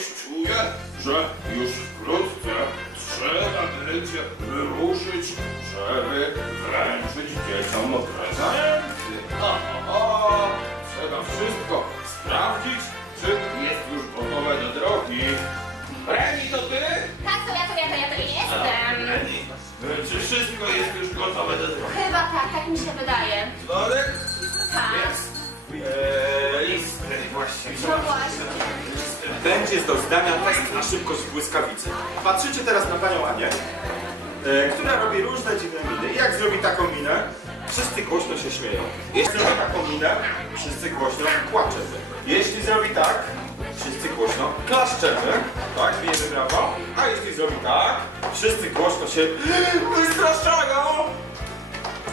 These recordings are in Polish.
Coś czuję, że już wkrótce trzeba będzie wyruszyć, żeby wręczyć dzieciom prezenty. O, o, o, trzeba wszystko sprawdzić, czy jest już gotowe do drogi. Reni, to ty? Tak, to ja, to ja, to ja, to jestem. Reni, czy wszystko jest już gotowe do drogi? Chyba tak, tak mi się wydaje. Lorek? Tak. Jest. Eee, właśnie. No właśnie. Będzie do zdania test na szybkość błyskawicy. Patrzycie teraz na panią Anię, e, która robi różne dziwne miny. I jak zrobi taką minę, wszyscy głośno się śmieją. Jeśli zrobi taką minę, wszyscy głośno płaczemy. Jeśli zrobi tak, wszyscy głośno klaszczemy. Tak, bijemy brawo. A jeśli zrobi tak, wszyscy głośno się wystraszają.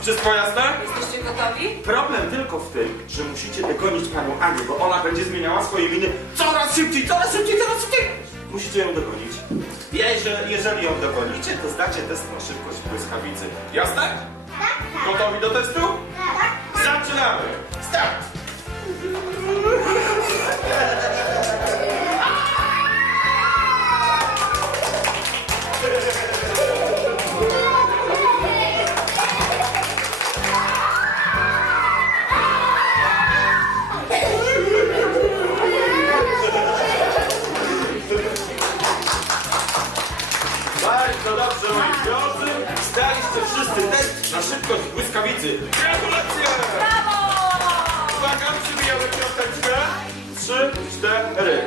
Wszystko jasne? Jesteście gotowi? Problem tylko w tym, że musicie dogonić panią Anię, bo ona będzie zmieniała swoje miny coraz szybciej, coraz szybciej, coraz szybciej! Musicie ją dogonić. Jeżeli, jeżeli ją dogonicie, to zdacie test na szybkość błyskawicy. Jasne? Gotowi do testu? Bardzo dobrze, moi drodzy. Zdaliście wszyscy test na szybkość błyskawicy. Gratulacje! Brawo! Uwaga, przybijamy piąteczkę. Trzy, cztery.